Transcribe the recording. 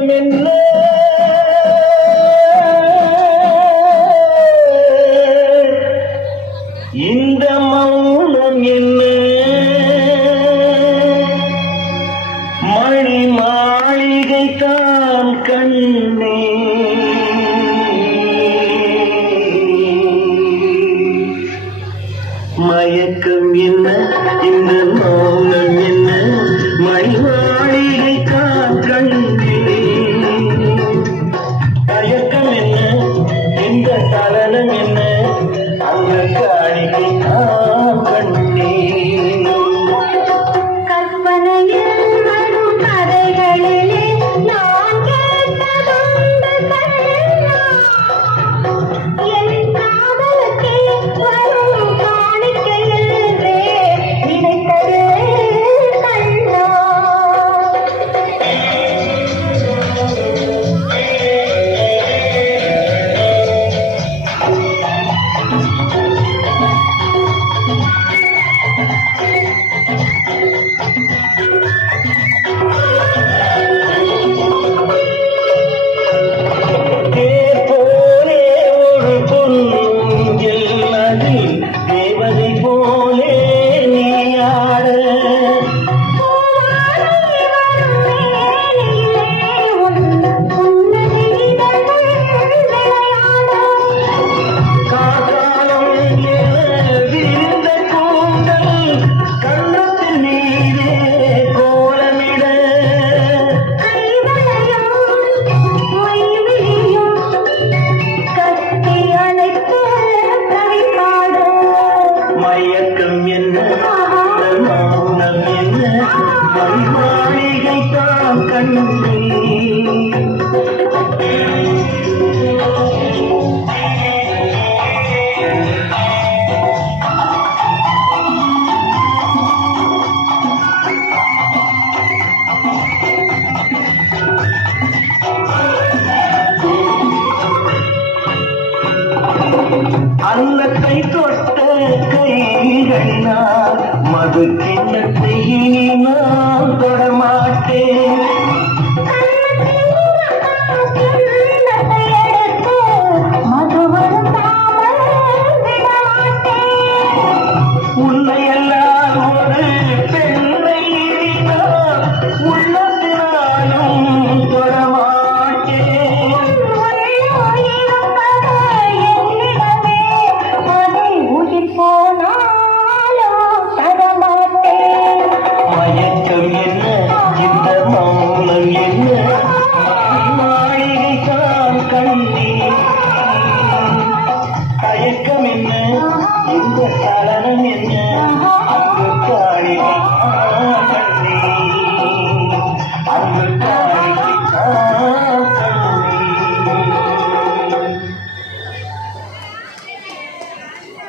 மயக்கம் என்ன இந்த மௌனம் என்ன மணி மாளிகை தான் கண்ணே மயக்கம் என்ன இந்த மௌனம் என்ன மணி மாளிகை தான் கண்ணே மயக்கம் என்ன இந்த சலனம் என்ன அந்த காணிக்கை தான் கண்ணே மயக்கம் என்ன மௌனம் என்ன மாளிகை தான் கண்ணே அன்னத்தை தொட்ட கைகளினால் மது கிண்ணத்தை நான் தொடமாட்டேன் உன்னையெல்லாம் ஒரு பெண்ணை உள்ளத்தினாலும் தொடமாட்டேன் மயக்கம் என்ன இந்த மௌனம் என்ன மாளிகை தான் கண்ணே தயக்கம் என்ன